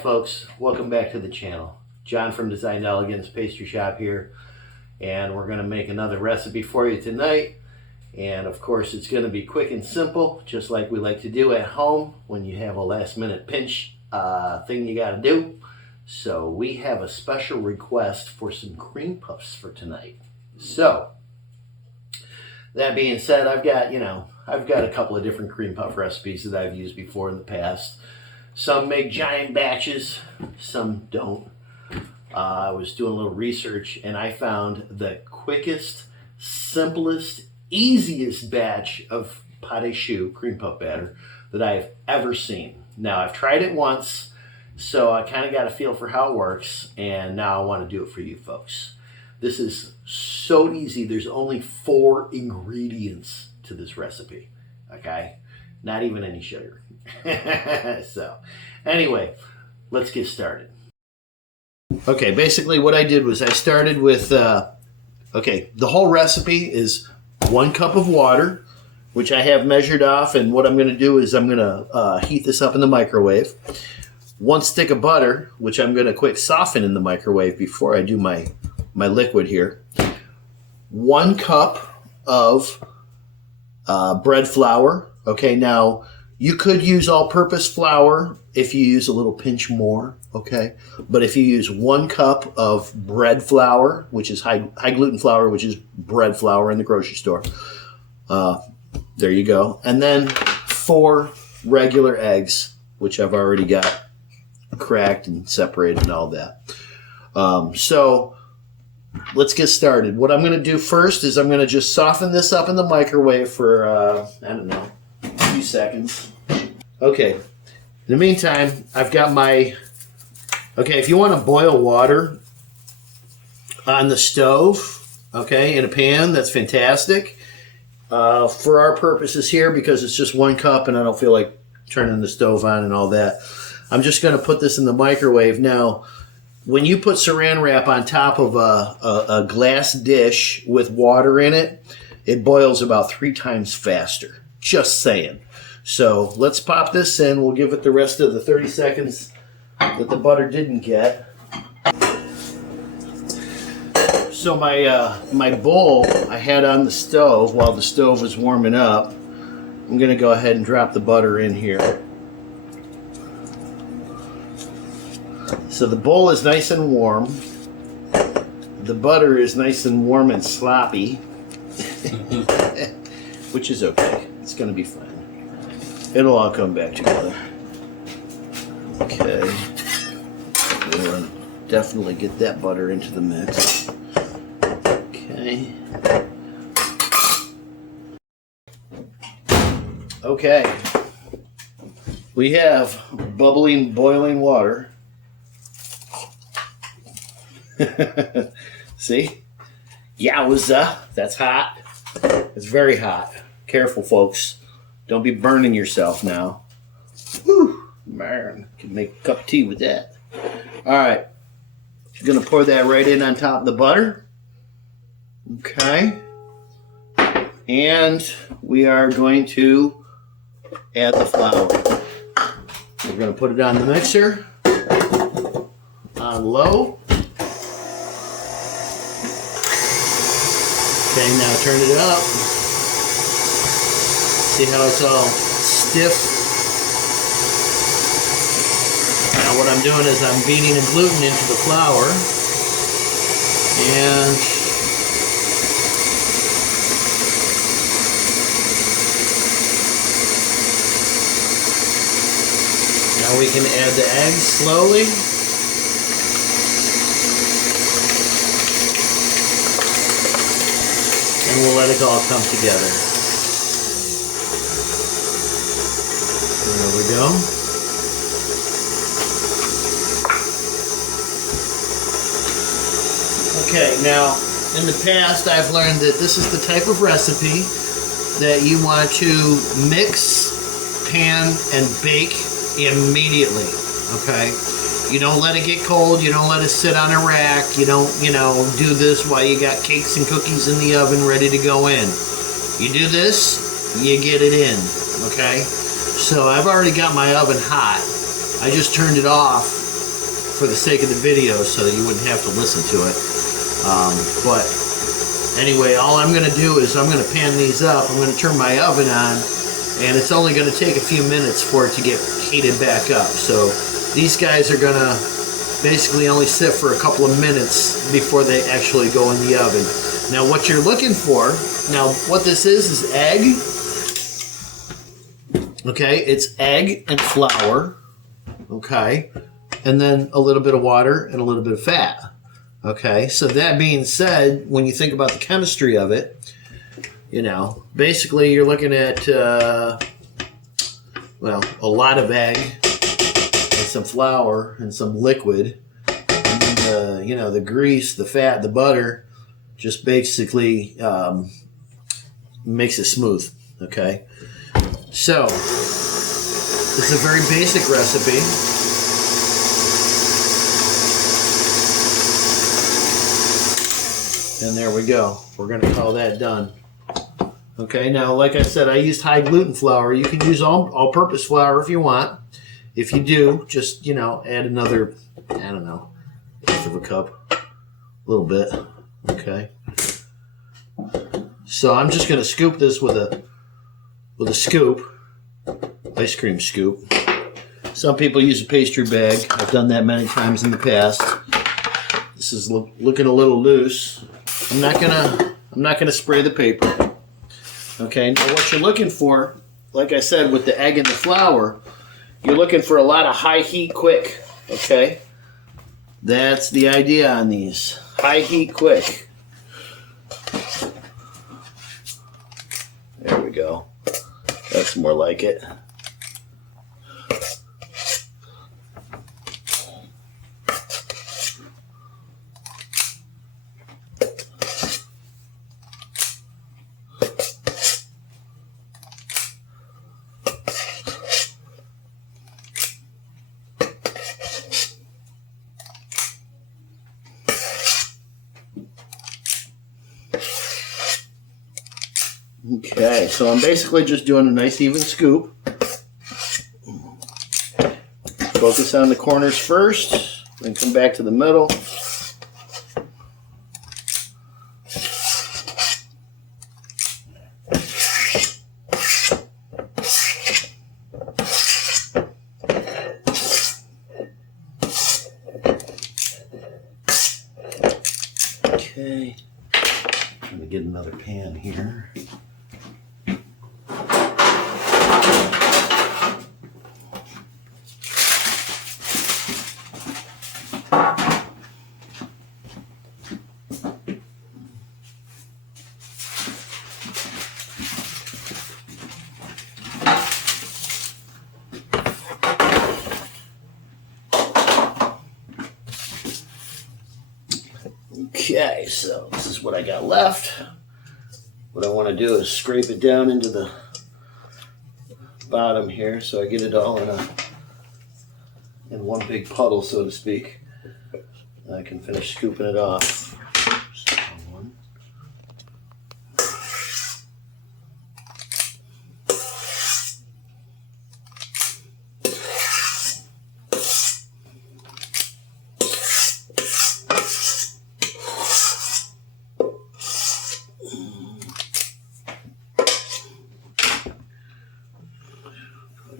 folks, welcome back to the channel. John from Designed Elegance Pastry Shop here, and we're going to make another recipe for you tonight. And of course it's going to be quick and simple, just like we like to do at home when you have a last minute pinch thing you got to do. So we have a special request for some cream puffs for tonight. So that being said, I've got a couple of different cream puff recipes that I've used before in the past. Some make giant batches, some don't. I was doing a little research and I found the quickest, simplest, easiest batch of pâte choux cream puff batter that I've ever seen. Now, I've tried it once, so I kind of got a feel for how it works, and now I want to do it for you folks. This is so easy. There's only 4 ingredients to this recipe, okay? Not even any sugar. So, anyway, let's get started. Okay, basically what I did was I started with, the whole recipe is 1 cup of water, which I have measured off, and what I'm going to do is I'm going to heat this up in the microwave. 1 stick of butter, which I'm going to quick soften in the microwave before I do my liquid here. 1 cup of bread flour. Okay, now you could use all-purpose flour if you use a little pinch more, okay? But if you use 1 cup of bread flour, which is high gluten flour, which is bread flour in the grocery store, there you go. And then 4 regular eggs, which I've already got cracked and separated and all that. So let's get started. What I'm going to do first is I'm going to just soften this up in the microwave for, I don't know, a few seconds. Okay. In the meantime, I've got my... Okay, if you want to boil water on the stove, okay, in a pan, that's fantastic. For our purposes here, because it's just 1 cup and I don't feel like turning the stove on and all that, I'm just going to put this in the microwave. Now, when you put saran wrap on top of a glass dish with water in it, it boils about 3 times faster. Just saying. So let's pop this in. We'll give it the rest of the 30 seconds that the butter didn't get. So my bowl I had on the stove while the stove was warming up. I'm going to go ahead and drop the butter in here. So the bowl is nice and warm. The butter is nice and warm and sloppy, which is okay. It's going to be fine. It'll all come back together. Okay. We'll definitely get that butter into the mix. Okay. Okay. We have bubbling, boiling water. See? Yowza. That's hot. It's very hot. Careful, folks. Don't be burning yourself now. Whew, man, can make a cup of tea with that. All right, I'm gonna pour that right in on top of the butter. Okay, and we are going to add the flour. We're gonna put it on the mixer on low. Okay, now turn it up. See how it's all stiff? Now what I'm doing is I'm beating the gluten into the flour, and now we can add the eggs slowly. And we'll let it all come together. There we go. Okay, now in the past I've learned that this is the type of recipe that you want to mix, pan, and bake immediately. Okay? You don't let it get cold, you don't let it sit on a rack, you don't, do this while you got cakes and cookies in the oven ready to go in. You do this, you get it in, okay? So I've already got my oven hot. I just turned it off for the sake of the video so that you wouldn't have to listen to it. But anyway, all I'm going to do is I'm going to pan these up. I'm going to turn my oven on, and it's only going to take a few minutes for it to get heated back up. So these guys are going to basically only sit for a couple of minutes before they actually go in the oven. Now what you're looking for, now what this is egg. Okay, it's egg and flour. Okay, and then a little bit of water and a little bit of fat. Okay, so that being said, when you think about the chemistry of it, you know, basically you're looking at, well, a lot of egg and some flour and some liquid. And, you know, the grease, the fat, the butter just basically makes it smooth. Okay, so it's a very basic recipe. And there we go. We're going to call that done. Okay, now like I said, I used high gluten flour. You can use all-purpose flour if you want. If you do, just, you know, add another, I don't know, eighth of a cup, a little bit. Okay. So I'm just going to scoop this with a scoop, ice cream scoop. Some people use a pastry bag. I've done that many times in the past. This is looking a little loose. I'm not gonna spray the paper. Okay, now what you're looking for, like I said, with the egg and the flour, you're looking for a lot of high heat quick. Okay, that's the idea on these. High heat quick. There we go. That's more like it. Okay, so I'm basically just doing a nice even scoop. Focus on the corners first, then come back to the middle. Okay, I'm going to get another pan here. Okay, so this is what I got left. What I want to do is scrape it down into the bottom here so I get it all in one big puddle, so to speak. And I can finish scooping it off.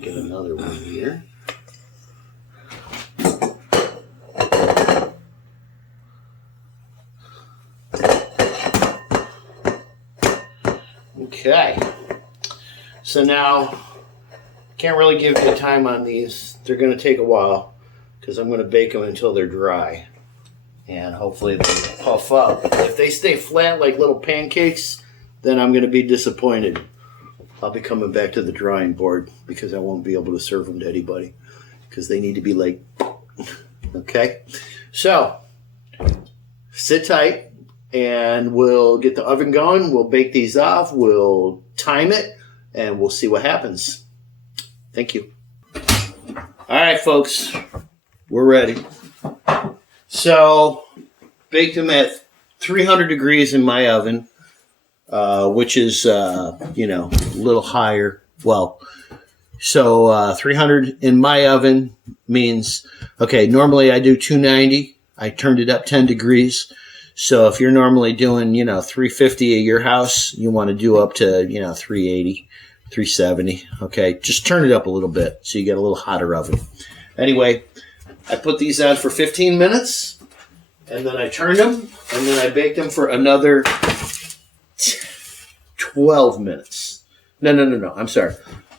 Get another one here. Okay. So now, can't really give you a time on these. They're going to take a while because I'm going to bake them until they're dry. And hopefully they puff up. If they stay flat like little pancakes, then I'm going to be disappointed. I'll be coming back to the drawing board because I won't be able to serve them to anybody because they need to be like, okay? So, sit tight and we'll get the oven going. We'll bake these off. We'll time it and we'll see what happens. Thank you. All right, folks, we're ready. So, baked them at 300 degrees in my oven. Which is, you know, a little higher. Well, So 300 in my oven means, okay, normally I do 290. I turned it up 10 degrees. So if you're normally doing, 350 at your house, you want to do up to, 380, 370. Okay, just turn it up a little bit so you get a little hotter oven. Anyway, I put these on for 15 minutes, and then I turned them, and then I baked them for another 12 minutes. No, I'm sorry.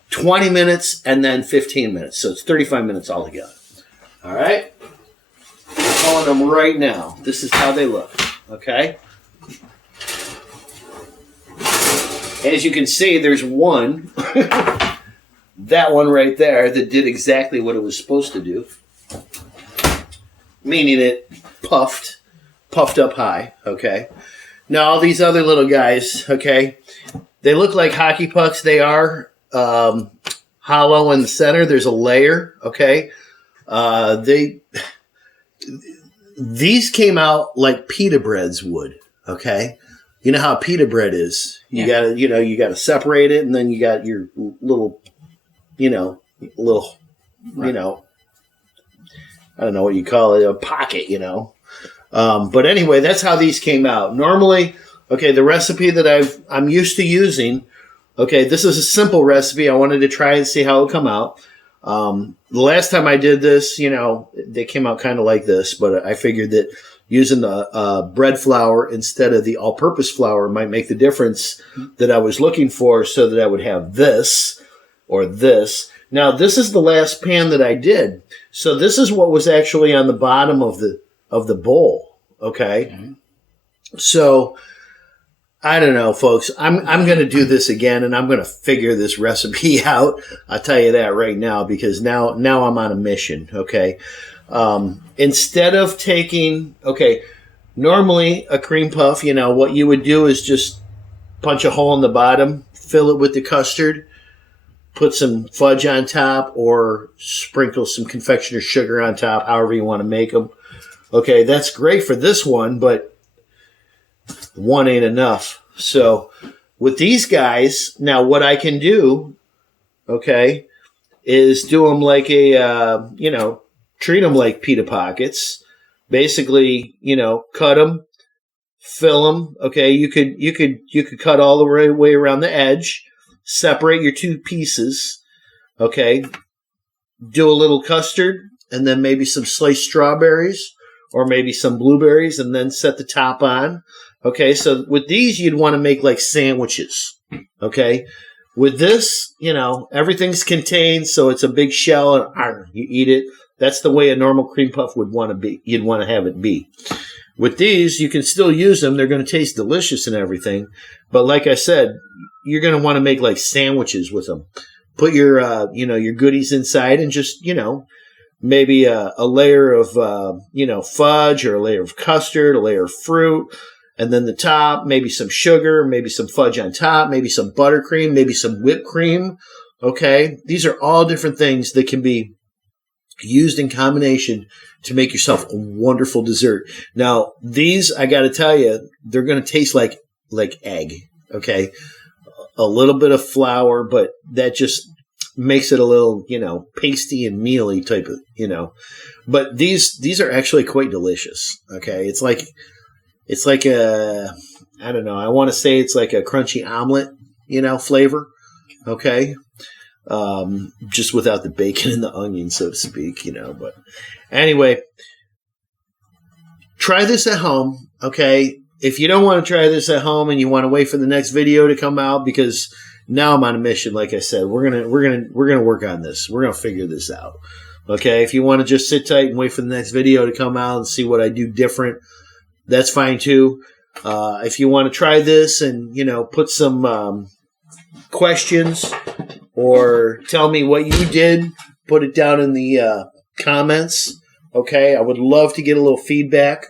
20 minutes and then 15 minutes. So it's 35 minutes altogether. All right? I'm pulling them right now. This is how they look. Okay? As you can see, there's one, that one right there, that did exactly what it was supposed to do. Meaning it puffed up high. Okay? Now, all these other little guys, okay, they look like hockey pucks. They are hollow in the center. There's a layer, okay? These came out like pita breads would, okay? You know how pita bread is. You gotta, you gotta separate it, and then you got your little, right. I don't know what you call it, a pocket, But anyway, that's how these came out. Normally, okay, the recipe that I'm used to using, okay, this is a simple recipe. I wanted to try and see how it would come out. The last time I did this, they came out kind of like this, but I figured that using the bread flour instead of the all-purpose flour might make the difference that I was looking for, so that I would have this or this. Now, this is the last pan that I did. So this is what was actually on the bottom of the bowl, okay? Mm-hmm. So I don't know, folks. I'm going to do this again, and I'm going to figure this recipe out. I'll tell you that right now, because now I'm on a mission, okay? Instead of taking, normally a cream puff, what you would do is just punch a hole in the bottom, fill it with the custard, put some fudge on top, or sprinkle some confectioner's sugar on top, however you want to make them. Okay, that's great for this one, but one ain't enough. So with these guys, now what I can do, okay, is do them like a, treat them like pita pockets. Basically, cut them, fill them. Okay, you could cut all the way around the edge, separate your two pieces. Okay, do a little custard, and then maybe some sliced strawberries, or maybe some blueberries, and then set the top on. Okay, so with these, you'd want to make like sandwiches. Okay, with this, everything's contained, so it's a big shell, and you eat it. That's the way a normal cream puff would want to be. You'd want to have it be. With these, you can still use them. They're going to taste delicious and everything. But like I said, you're going to want to make like sandwiches with them. Put your, your goodies inside, and just, maybe a layer of, fudge, or a layer of custard, a layer of fruit, and then the top, maybe some sugar, maybe some fudge on top, maybe some buttercream, maybe some whipped cream. Okay, these are all different things that can be used in combination to make yourself a wonderful dessert. Now, these, I got to tell you, they're going to taste like egg. Okay, a little bit of flour, but that just makes it a little, pasty and mealy type of, But these are actually quite delicious. Okay, it's like a, I don't know, I want to say it's like a crunchy omelet, flavor. Okay, just without the bacon and the onion, so to speak, But anyway, try this at home. Okay, if you don't want to try this at home and you want to wait for the next video to come out, because now I'm on a mission. Like I said, we're gonna work on this. We're gonna figure this out. Okay, if you want to just sit tight and wait for the next video to come out and see what I do different, that's fine too. If you want to try this and put some questions, or tell me what you did, put it down in the comments. Okay, I would love to get a little feedback.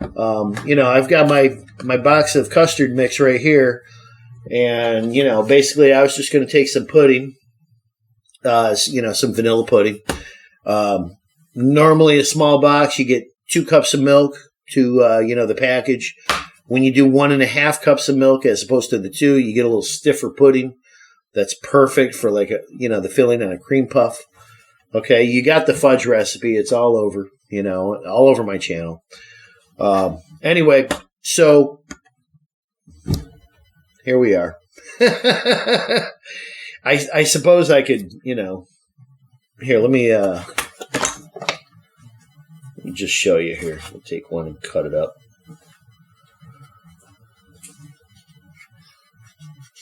I've got my box of custard mix right here, and basically I was just going to take some pudding, some vanilla pudding. Normally a small box, you get 2 cups of milk to the package. When you do 1.5 cups of milk as opposed to the 2, you get a little stiffer pudding. That's perfect for like the filling on a cream puff. Okay, you got the fudge recipe. It's all over, all over my channel. Anyway, so here we are. I suppose I could, here, let me just show you here. We'll take one and cut it up.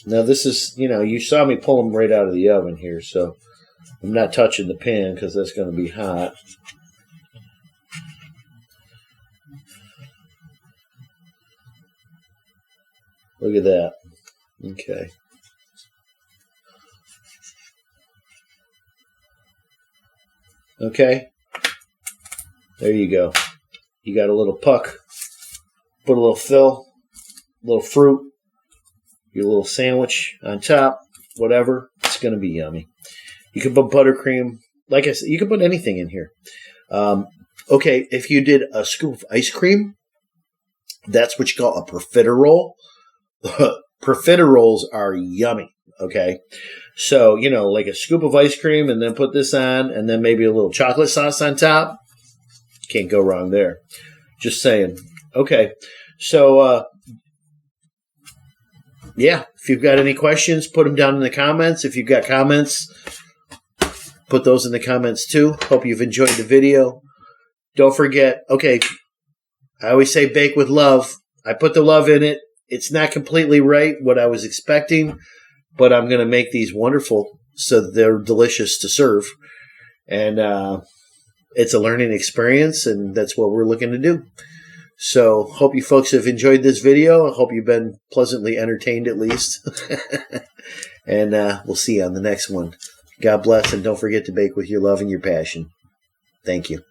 Now this is, you saw me pull them right out of the oven here, so I'm not touching the pan because that's going to be hot. Look at that. Okay. Okay. There you go. You got a little puck. Put a little fill, a little fruit, your little sandwich on top, whatever. It's going to be yummy. You can put buttercream. Like I said, you can put anything in here. Okay, if you did a scoop of ice cream, that's what you call a profiterole. Profiteroles are yummy, okay? So, like a scoop of ice cream and then put this on and then maybe a little chocolate sauce on top. Can't go wrong there. Just saying. Okay, so, yeah, if you've got any questions, put them down in the comments. If you've got comments, put those in the comments too. Hope you've enjoyed the video. Don't forget, okay, I always say bake with love. I put the love in it. It's not completely right what I was expecting, but I'm going to make these wonderful so that they're delicious to serve. And it's a learning experience, and that's what we're looking to do. So hope you folks have enjoyed this video. I hope you've been pleasantly entertained at least. And we'll see you on the next one. God bless, and don't forget to bake with your love and your passion. Thank you.